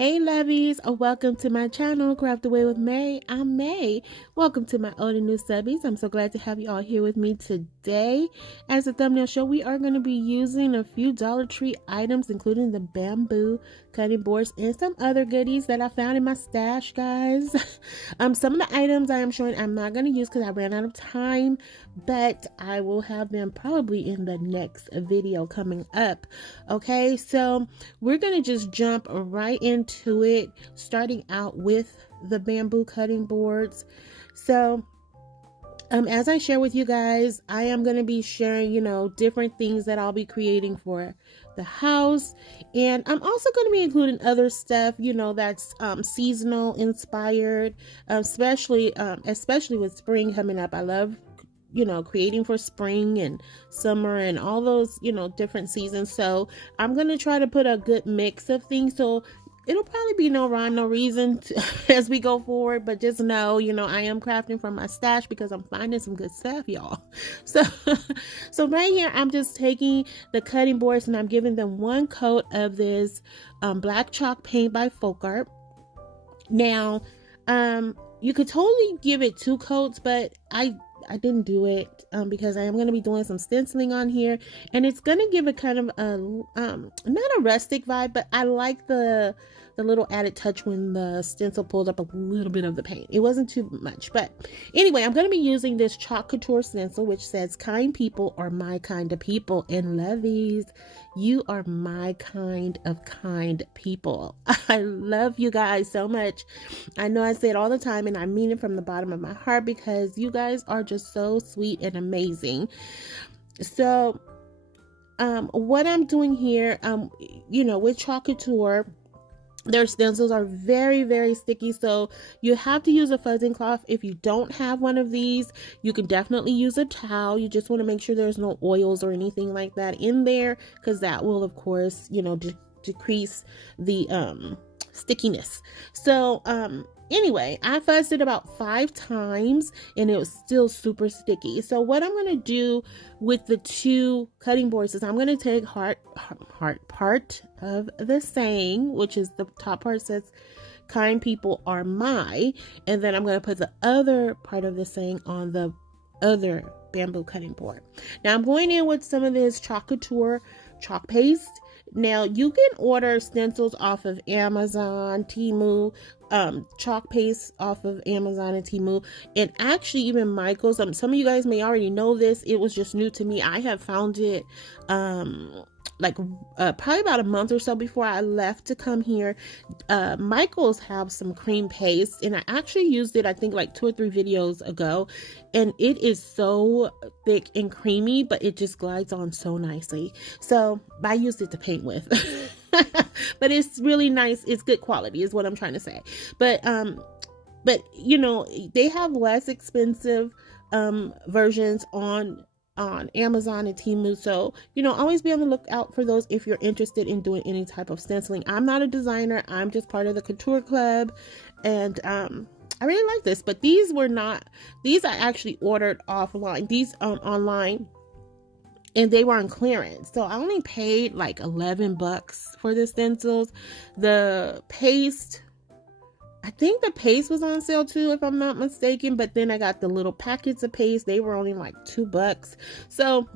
Hey lovies, welcome to my channel, Craft Away with Mary. I'm May. Welcome to my old and new subbies. I'm so glad to have you all here with me today. As a thumbnail show, we are going to be using a few Dollar Tree items, including the bamboo cutting boards and some other goodies that I found in my stash, guys. Some of the items I am showing I'm not going to use because I ran out of time, but I will have them probably in the next video coming up. Okay, so we're going to just jump right into it, starting out with the bamboo cutting boards. So as I share with you guys, I am going to be sharing, different things that I'll be creating for the house. And I'm also going to be including other stuff, that's seasonal inspired, especially with spring coming up. I love creating for spring and summer and all those, different seasons. So I'm going to try to put a good mix of things. So it'll probably be no rhyme, no reason as we go forward, but just know, I am crafting from my stash because I'm finding some good stuff, y'all. So right here, I'm just taking the cutting boards and I'm giving them one coat of this black chalk paint by FolkArt. Now, you could totally give it 2 coats, but I didn't do it because I am going to be doing some stenciling on here, and it's going to give a kind of a not a rustic vibe, but I like the little added touch when the stencil pulled up a little bit of the paint. It wasn't too much, but anyway, I'm going to be using this chalk couture stencil which says kind people are my kind of people, and lovies, you are my kind of kind people. I love you guys so much. I know I say it all the time and I mean it from the bottom of my heart because you guys are just so sweet and amazing. So what I'm doing here, with chalk couture, their stencils are very, very sticky, so you have to use a fuzzing cloth. If you don't have one of these, you can definitely use a towel. You just want to make sure there's no oils or anything like that in there, because that will, of course, decrease the stickiness. So anyway, I fuzzed it about 5 times and it was still super sticky. So what I'm going to do with the 2 cutting boards is I'm going to take part of the saying, which is the top part says kind people are my, and then I'm going to put the other part of the saying on the other bamboo cutting board. Now I'm going in with some of this chalk couture chalk paste. Now you can order stencils off of Amazon, Temu, chalk paste off of Amazon and Temu, and actually even Michael's. Some of you guys may already know this. It was just new to me. I have found it probably about a month or so before I left to come here. Michael's have some cream paste, and I actually used it I think like 2 or 3 videos ago, and it is so thick and creamy, but it just glides on so nicely. So I used it to paint with. But it's really nice. It's good quality is what I'm trying to say. But they have less expensive versions on Amazon and Temu, so always be on the lookout for those if you're interested in doing any type of stenciling. I'm not a designer, I'm just part of the couture club, and I really like this, but these I actually ordered offline, these online, and they were on clearance, so I only paid like $11 for the stencils. The paste, I think the paste was on sale too, if I'm not mistaken, but then I got the little packets of paste. They were only like $2, so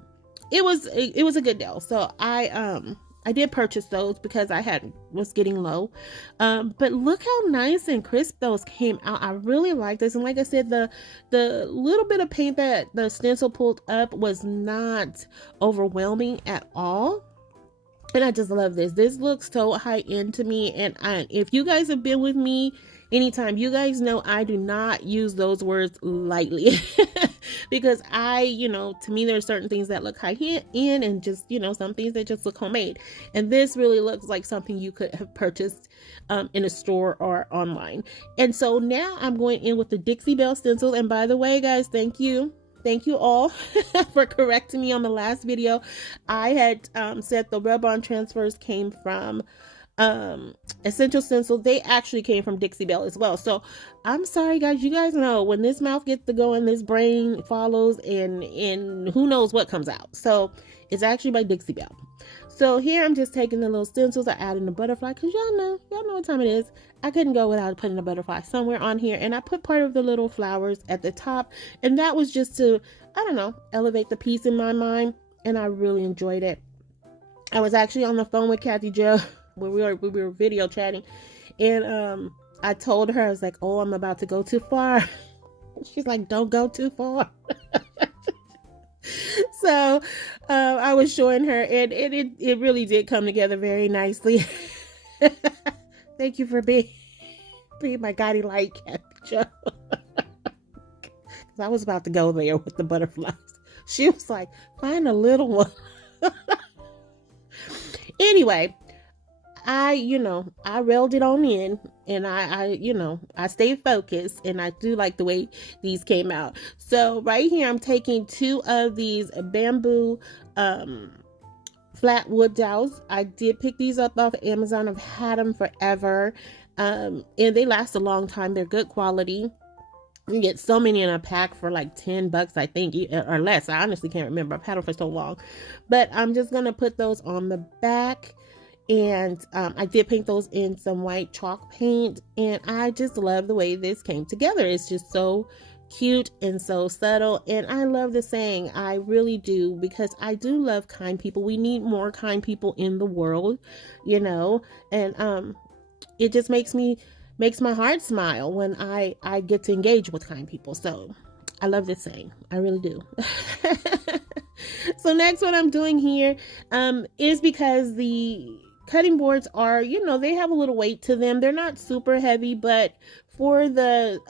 it was a good deal. So I did purchase those because I was getting low, but look how nice and crisp those came out. I really like this, and like I said, the little bit of paint that the stencil pulled up was not overwhelming at all. And I just love this. This looks so high end to me. And if you guys have been with me anytime, you guys know I do not use those words lightly. Because to me, there are certain things that look high end and just, some things that just look homemade. And this really looks like something you could have purchased in a store or online. And so now I'm going in with the Dixie Belle stencil. And by the way, guys, thank you all for correcting me on the last video. I had said the rub-on transfers came from Essential Stencil. They actually came from Dixie Belle as well. So I'm sorry, guys. You guys know when this mouth gets to going, this brain follows, and who knows what comes out. So it's actually by Dixie Belle. So here I'm just taking the little stencils, I add in the butterfly, because y'all know what time it is. I couldn't go without putting a butterfly somewhere on here, and I put part of the little flowers at the top, and that was just to, I don't know, elevate the piece in my mind, and I really enjoyed it. I was actually on the phone with Kathy Jo when we were video chatting, and I told her, I was like, oh, I'm about to go too far. She's like, don't go too far. So I was showing her, and it really did come together very nicely. Thank you for being my guiding light, Kathy Jo. I was about to go there with the butterflies. She was like, find a little one. Anyway, I reeled it on in, and I stayed focused, and I do like the way these came out. So right here, I'm taking 2 of these bamboo flat wood dowels. I did pick these up off Amazon. I've had them forever, and they last a long time. They're good quality. You get so many in a pack for like $10, I think, or less. I honestly can't remember. I've had them for so long. But I'm just going to put those on the back. And I did paint those in some white chalk paint. And I just love the way this came together. It's just so cute and so subtle. And I love the saying. I really do. Because I do love kind people. We need more kind people in the world, And it just makes my heart smile when I get to engage with kind people. So I love this saying. I really do. So next, what I'm doing here is, because the cutting boards are, they have a little weight to them. They're not super heavy, but for the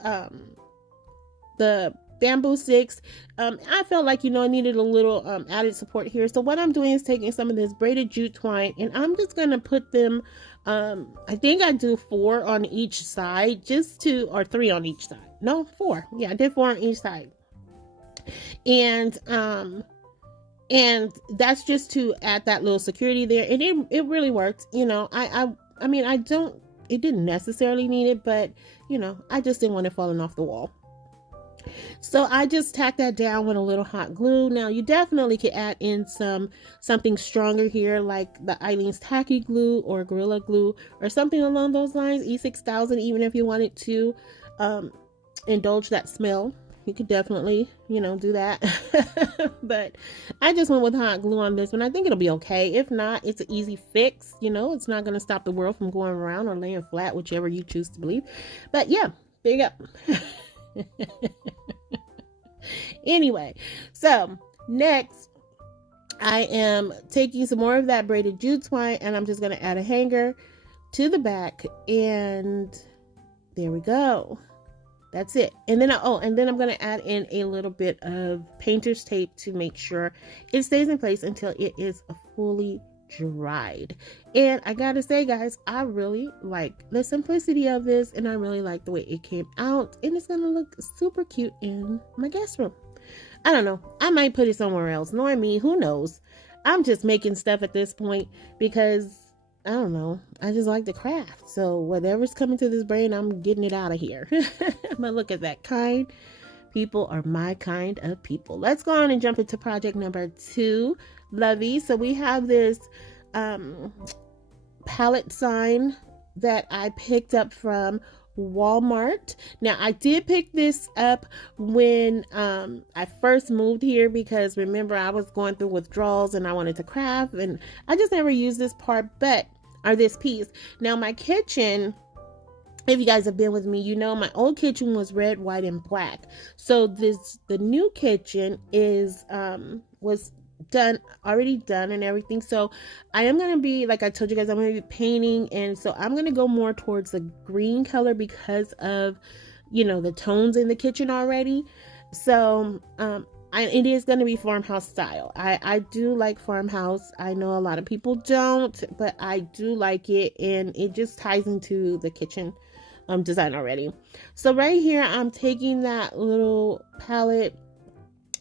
bamboo sticks, I felt like, I needed a little added support here. So what I'm doing is taking some of this braided jute twine, and I'm just going to put them, I think I do 4 on each side, or 3 on each side. No, 4. Yeah, I did 4 on each side. And that's just to add that little security there. And it really worked. I mean, it didn't necessarily need it, but I just didn't want it falling off the wall. So I just tacked that down with a little hot glue. Now you definitely could add in something stronger here, like the Eileen's Tacky Glue or Gorilla Glue or something along those lines, E6000, even if you wanted to indulge that smell. You could definitely, do that. But I just went with hot glue on this one. I think it'll be okay. If not, it's an easy fix. It's not going to stop the world from going around or laying flat, whichever you choose to believe. But yeah, there you go. Anyway, so next I am taking some more of that braided jute twine, and I'm just going to add a hanger to the back, and there we go. That's it. And then I'm going to add in a little bit of painter's tape to make sure it stays in place until it is fully dried. And I gotta say, guys, I really like the simplicity of this, and I really like the way it came out, and it's gonna look super cute in my guest room. I don't know, I might put it somewhere else. Knowing me, who knows? I'm just making stuff at this point because I don't know, I just like to craft. So whatever's coming to this brain, I'm getting it out of here. But look at that, kind people are my kind of people. Let's go on and jump into project number 2, Lovies. So we have this pallet sign that I picked up from Walmart. Now I did pick this up when I first moved here, because remember, I was going through withdrawals and I wanted to craft, and I just never used this part, or this piece. Now my kitchen, if you guys have been with me, my old kitchen was red, white, and black. So the new kitchen was already done and everything. So I am going to be, like I told you guys, I'm going to be painting. And so I'm going to go more towards the green color because of, the tones in the kitchen already. So, it is going to be farmhouse style. I do like farmhouse. I know a lot of people don't, but I do like it, and it just ties into the kitchen design already. So right here, I'm taking that little palette.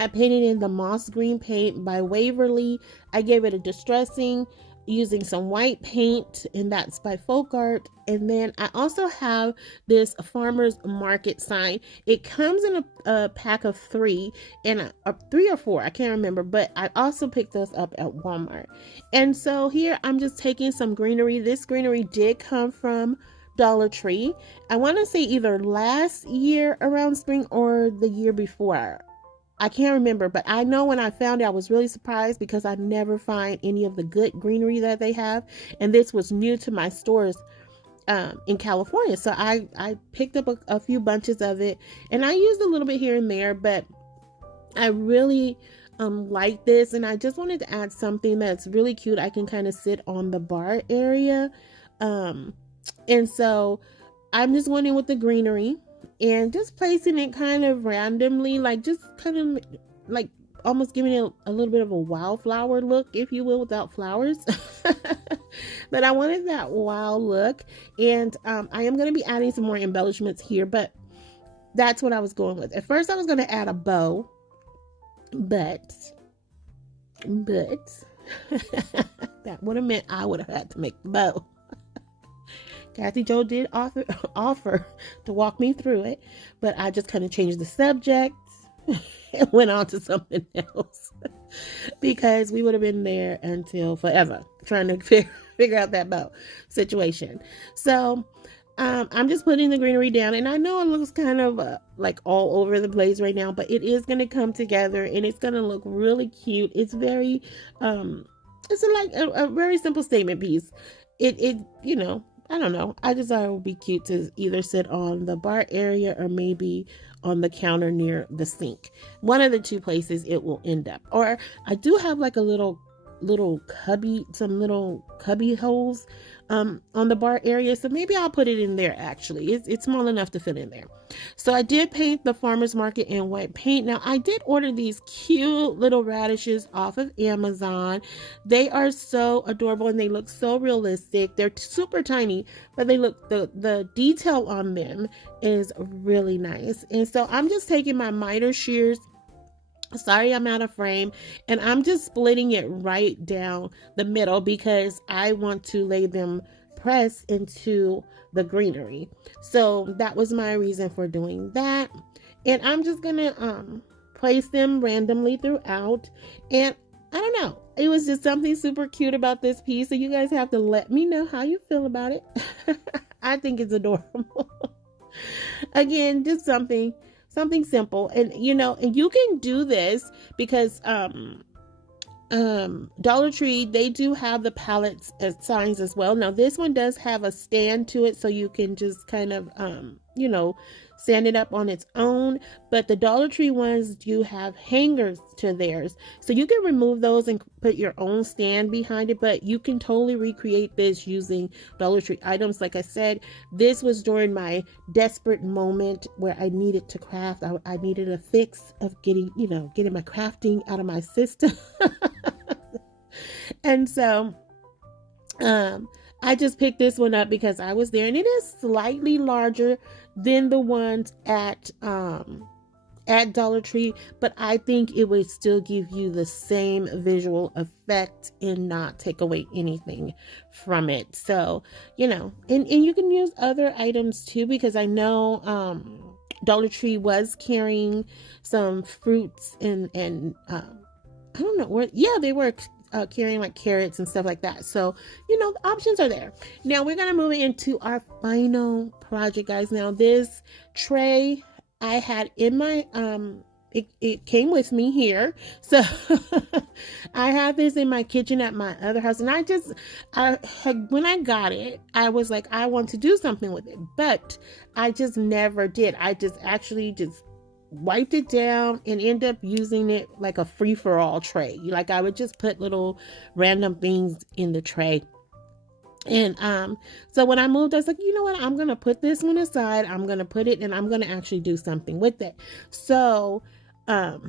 I painted in the moss green paint by Waverly. I gave it a distressing using some white paint, and that's by FolkArt. And then I also have this farmer's market sign. It comes in a pack of 3, and 3 or 4, I can't remember, but I also picked those up at Walmart. And so here I'm just taking some greenery. This greenery did come from Dollar Tree. I want to say either last year around spring or the year before. I can't remember, but I know when I found it, I was really surprised because I never find any of the good greenery that they have. And this was new to my stores in California. So I picked up a few bunches of it, and I used a little bit here and there, but I really like this. And I just wanted to add something that's really cute. I can kind of sit on the bar area. And so I'm just going in with the greenery and just placing it kind of randomly, like just kind of like almost giving it a little bit of a wildflower look, if you will, without flowers. But I wanted that wild look. And I am going to be adding some more embellishments here, but that's what I was going with. At first I was going to add a bow, but that would have meant I would have had to make the bow. Kathy Jo did offer to walk me through it, but I just kind of changed the subject and went on to something else because we would have been there until forever trying to figure out that bow situation. So I'm just putting the greenery down, and I know it looks kind of like all over the place right now, but it is going to come together and it's going to look really cute. It's very, it's like a very simple statement piece. It you know, I don't know. I just thought it would be cute to either sit on the bar area or maybe on the counter near the sink. One of the two places it will end up. Or I do have like a little cubby, some little cubby holes on the bar area. So maybe I'll put it in there actually. It's small enough to fit in there. So I did paint the farmer's market in white paint. Now I did order these cute little radishes off of Amazon. They are so adorable and they look so realistic. They're super tiny, but they look, the detail on them is really nice. And so I'm just taking my miter shears. Sorry, I'm out of frame, and I'm just splitting it right down the middle because I want to lay them pressed into the greenery. So that was my reason for doing that. And I'm just gonna place them randomly throughout. And I don't know, it was just something super cute about this piece. So you guys have to let me know how you feel about it. I think it's adorable. Again, just something simple. And you know, and you can do this because Dollar Tree, they do have the pallets signs as well. Now this one does have a stand to it, so you can just kind of you know, stand it up on its own. But the Dollar Tree ones do have hangers to theirs, so you can remove those and put your own stand behind it. But you can totally recreate this using Dollar Tree items. Like I said, this was during my desperate moment where I needed to craft. I needed a fix of getting my crafting out of my system. And so I just picked this one up because I was there, and it is slightly larger than the ones at Dollar Tree, but I think it would still give you the same visual effect and not take away anything from it. So, you know, and you can use other items too, because I know Dollar Tree was carrying some fruits and I don't know where, yeah, they were carrying like carrots and stuff like that. So, you know, the options are there. Now we're going to move into our final project, guys. Now this tray I had in my, it came with me here. So I had this in my kitchen at my other house. And when I got it, I was like, I want to do something with it, but I just never did. I just actually wiped it down and end up using it like a free-for-all tray. Like I would just put little random things in the tray. And so when I moved, I was like, you know what, I'm gonna put this one aside, I'm gonna put it and I'm gonna actually do something with it. So I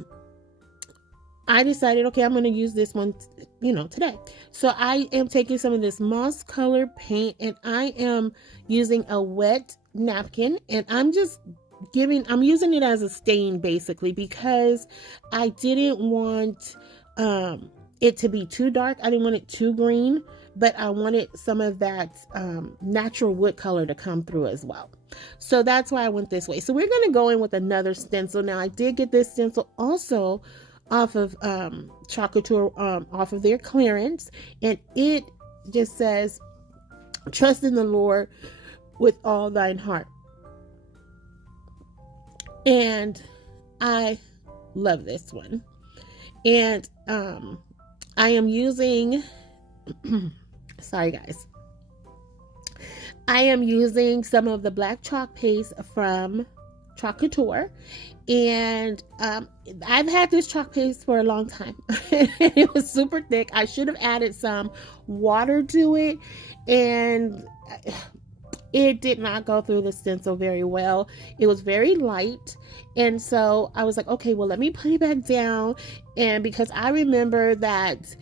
decided, okay, I'm gonna use this one, you know, today. So I am taking some of this moss color paint and I am using a wet napkin, and I'm using it as a stain basically, because I didn't want it to be too dark. I didn't want it too green, but I wanted some of that natural wood color to come through as well. So that's why I went this way. So we're going to go in with another stencil. Now I did get this stencil also off of Chocolate, off of their clearance, and it just says, trust in the Lord with all thine heart. And I love this one. And I am using sorry guys, I am using some of the black chalk paste from Chocolate, and I've had this chalk paste for a long time. It was super thick. I should have added some water to it, and it did not go through the stencil very well. It was very light, and so I was like, okay, well, let me put it back down. And because I remember that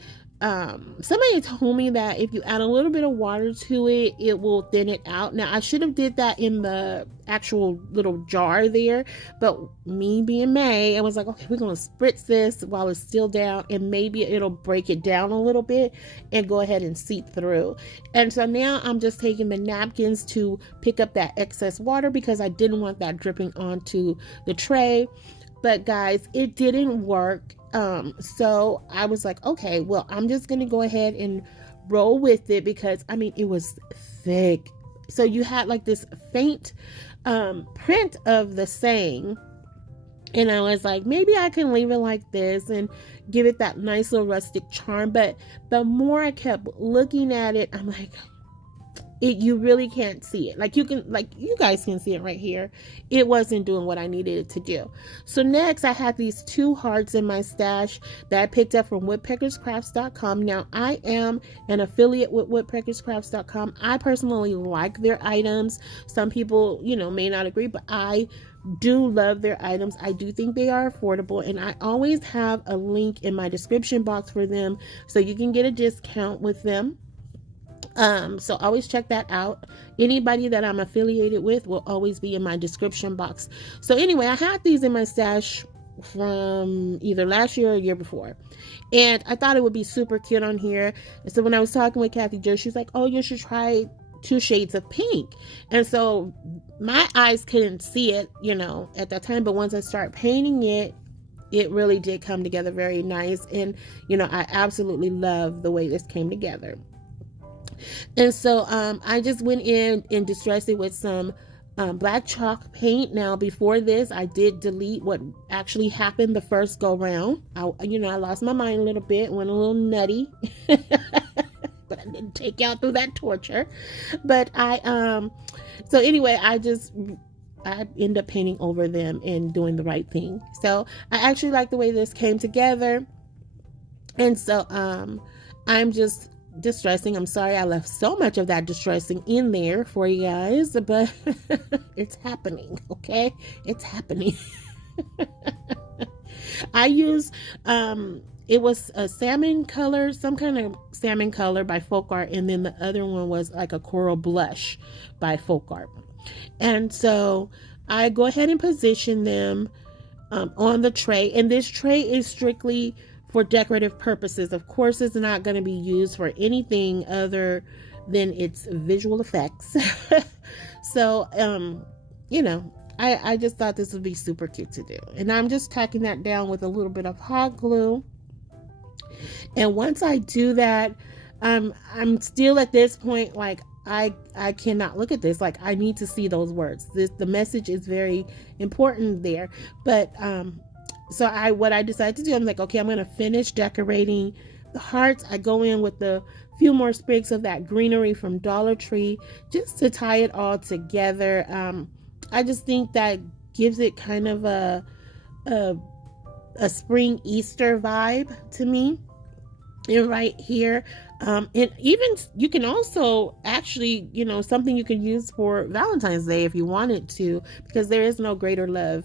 somebody told me that if you add a little bit of water to it, it will thin it out. Now I should have did that in the actual little jar there, but me being May, I was like, okay, we're gonna spritz this while it's still down, and maybe it'll break it down a little bit and go ahead and seep through. And so now I'm just taking the napkins to pick up that excess water because I didn't want that dripping onto the tray. But guys, it didn't work. So I was like, okay, well, I'm just gonna go ahead and roll with it because I mean, it was thick. So you had like this faint print of the saying, and I was like, maybe I can leave it like this and give it that nice little rustic charm. But the more I kept looking at it, I'm like, you really can't see it. Like you guys can see it right here. It wasn't doing what I needed it to do. So next I had these two hearts in my stash that I picked up from woodpeckerscrafts.com. Now I am an affiliate with woodpeckerscrafts.com. I personally like their items. Some people, may not agree, but I do love their items. I do think they are affordable, and I always have a link in my description box for them so you can get a discount with them. So always check that out. Anybody that I'm affiliated with will always be in my description box. So anyway, I had these in my stash from either last year or year before, and I thought it would be super cute on here. And so when I was talking with Kathy Jo, she's like, oh, you should try 2 shades of pink. And so my eyes couldn't see it, at that time, but once I start painting it, it really did come together very nice. And I absolutely love the way this came together. And so I just went in and distressed it with some black chalk paint. Now before this, I did delete what actually happened the first go round. I lost my mind a little bit, went a little nutty, but I didn't take y'all through that torture. But so anyway, I end up painting over them and doing the right thing. So I actually like the way this came together. And so I'm just distressing. I'm sorry I left so much of that distressing in there for you guys, but it's happening, okay? It's happening. I used it was a salmon color, some kind of salmon color by FolkArt, and then the other one was like a coral blush by FolkArt. And so I go ahead and position them on the tray, and this tray is strictly for decorative purposes. Of course, it's not going to be used for anything other than its visual effects. So, I just thought this would be super cute to do. And I'm just tacking that down with a little bit of hot glue. And once I do that, I'm still at this point, like, I cannot look at this. Like, I need to see those words. The message is very important there. But, so what I decided to do, I'm like, okay, I'm going to finish decorating the hearts. I go in with a few more sprigs of that greenery from Dollar Tree just to tie it all together. I just think that gives it kind of a spring Easter vibe to me. And right here, and even you can also actually, something you can use for Valentine's Day if you wanted to, because there is no greater love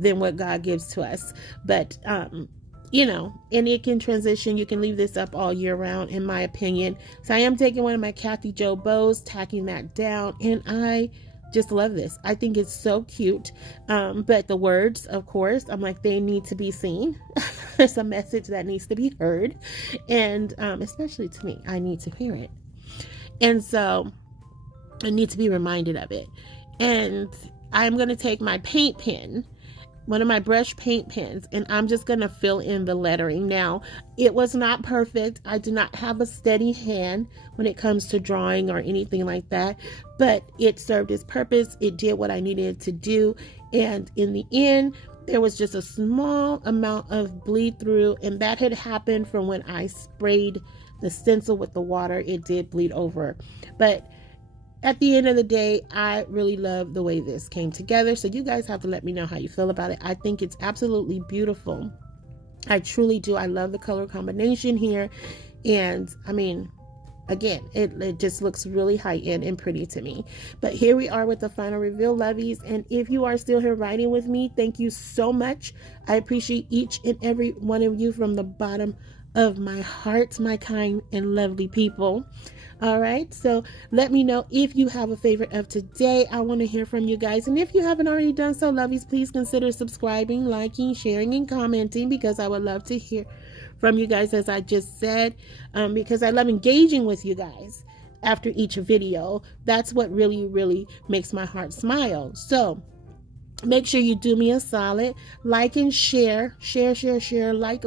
than what God gives to us. But and it can transition. You can leave this up all year round, in my opinion. So I am taking one of my Kathy Jo bows, tacking that down, and I just love this. I think it's so cute. But the words, of course, I'm like, they need to be seen. It's a message that needs to be heard, and especially to me, I need to hear it. And so I need to be reminded of it. And I'm going to take my paint pen, one of my brush paint pens, and I'm just going to fill in the lettering. Now, it was not perfect. I do not have a steady hand when it comes to drawing or anything like that, but it served its purpose. It did what I needed to do. And in the end, there was just a small amount of bleed through, and that had happened from when I sprayed the stencil with the water. It did bleed over. But at the end of the day, I really love the way this came together. So you guys have to let me know how you feel about it. I think it's absolutely beautiful. I truly do. I love the color combination here. And I mean, again, it just looks really high-end and pretty to me. But here we are with the final reveal, lovies. And if you are still here writing with me, thank you so much. I appreciate each and every one of you from the bottom of my heart, my kind and lovely people. All right, so let me know if you have a favorite of today. I want to hear from you guys. And if you haven't already done so, lovies, please consider subscribing, liking, sharing, and commenting, because I would love to hear from you guys, as I just said, because I love engaging with you guys after each video. That's what really, really makes my heart smile. So make sure you do me a solid, like and share, like.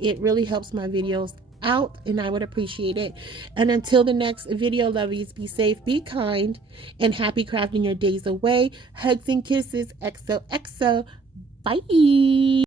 It really helps my videos out, and I would appreciate it. And until the next video, lovies, be safe, be kind, and happy crafting your days away. Hugs and kisses. XOXO. Bye.